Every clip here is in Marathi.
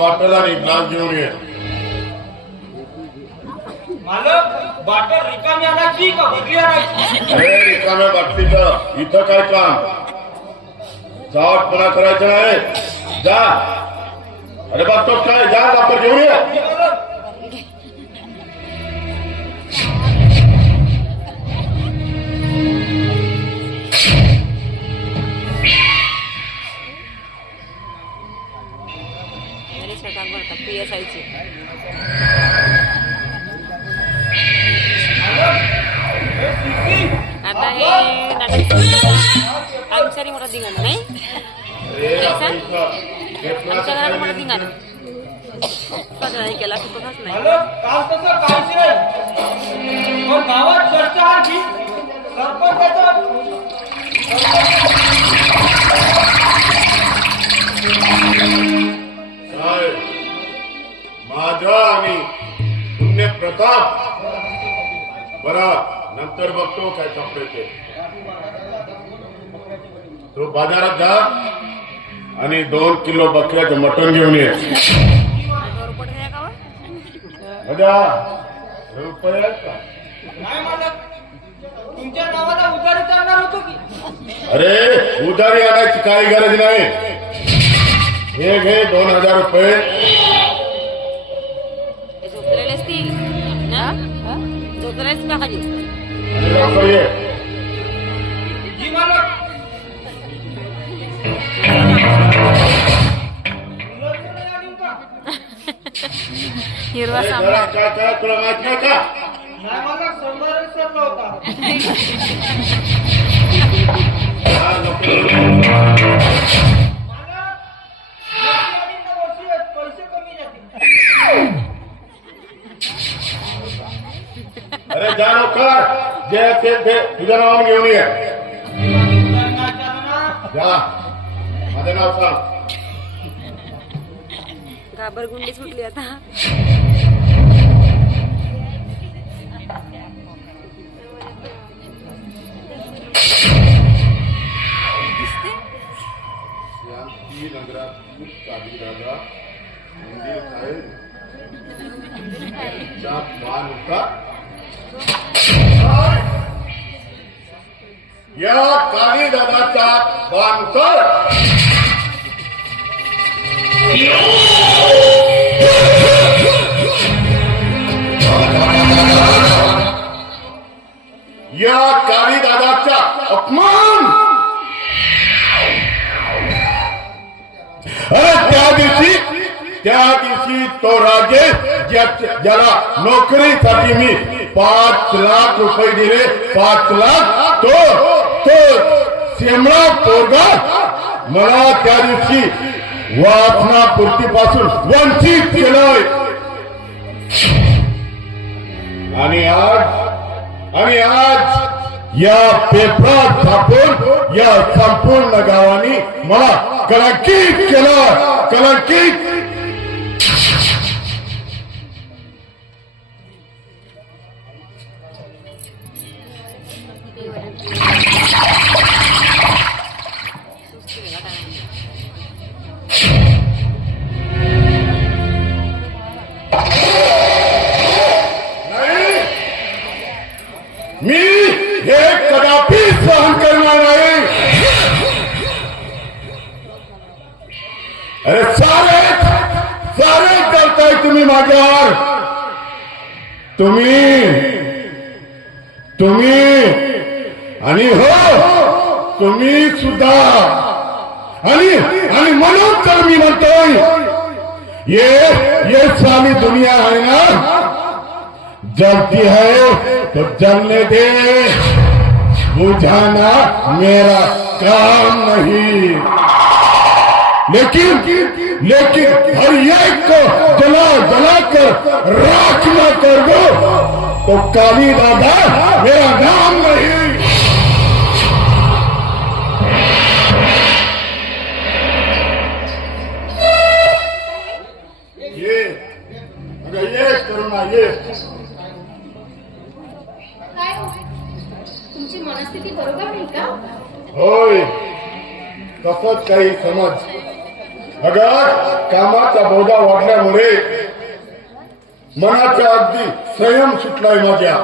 बॉटल आणि ग्लास घेऊन ये. मालक बॉटल रिकामी आणायची का बदली आणायची? अरे रिकाम्या बाटलीचं इथं काय काम? जावटपणा करायचा नाही. जा. अरे बघतोस काय? जा लवकर घेऊन ये. PSI आता हे नाटक आमच्यारी मोठा धिंगाणा नाही आमच्या घरात मोठा धिंगाणा सगळं केला सुखच नाही. काल तसं काहीच नाही. पण गावात चर्चा आली सरपंचाचं माझा आणि पुण्य प्रताप बरा नंतर बघतो काय कपडे ते. तो बाजारात जा आणि 2 किलो बकऱ्याचं मटण घेऊन ये. रुपये का नाही मालक, तुमच्या नावाला उधारी चालणार होतो की? अरे उधारी आणायची काही गरज नाही. हे घे 2000 रुपये. झोपलेले असतील ना? झोपलेच का खाली? जी मालक. हिरवा सामना काय तुला माहित नाही का? नाही मालक, संभार सरला होता. पैसे कमी जातील. अरे जा लवकर. जे ते तुझ्या नावाने घेऊन ये. जा माझं नाव सांग. घाबरगुंडी सुटली आता. दादा मंदिर साहेब मान होता. या काली दादाचा मान कर. या काली दादाचा अपमान. त्या दिवशी तो राजेश ज्याला नोकरीसाठी मी 5 लाख रुपये दिले, 5 लाख, तो शेमळा पोरगा मला त्या दिवशी वासनापूर्तीपासून वंचित केलंय. आणि आज या पेपरात छापून या संपूर्ण गावानी मला कलंकित केलं. कलंकित. मी हे कदापि सहन करणार नाही. अरे सारे करताय तुम्ही माझ्यावर. तुम्ही आणि तुम्ही सुद्धा. आणि म्हणून तर मी म्हणतोय ये सारी दुनिया है ना, जलती है तो जलने दे. बुझाना मेरा काम नहीं. लेकिन हर एक को जला कर राख न कर दो तो काली दादा मेरा नाम नहीं. ये करुणा ये. काय तुमची मनस्थिती बरोबर नाही का? होय तसंच काही समज. अगं कामाचा बोजा वाढल्यामुळे मनाचा अगदी संयम सुटलाय माझ्या.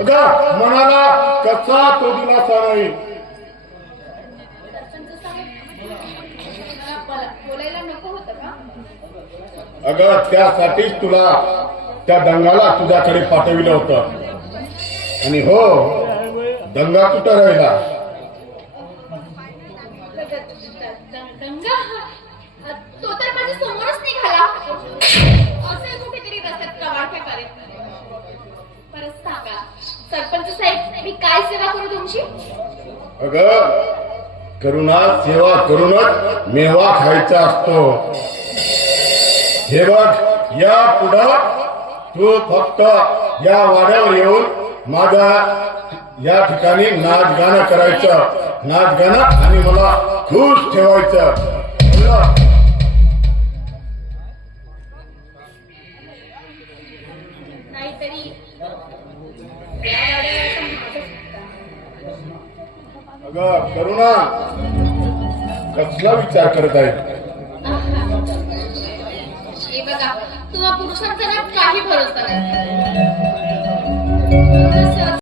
अगं मनाला कसा तो दिलासा नाही. सरपंच साहेब मला बोलायला नको होतं का? अगं त्यासाठीच तुला त्या दंगाला तुझ्याकडे पाठविलं होतं. आणि हो, दंगा कुठं राहिला? दंगा तो तर माझ्या समोरच निघाला. असे कुठेतरी रस्त्यात कवाड फेकारे. परत सांगा सरपंच साहेब, मी काय सेवा करू तुमची? अगं करुणा सेवा करूनच मेवा खायचा असतो. हे बघ, या पुढं तू फक्त या वाड्यावर येऊन माझ्या या ठिकाणी नाच गाणं करायचं. नाच गाणं आणि मला खुश ठेवायचं. कळलं? नाहीतरी या वाड्यावर आता माझंच होतं. अगं करुणा कसला विचार करत आहे? हे बघा, तुम्हा पुरुषांचा ना काही भरोसा नाही.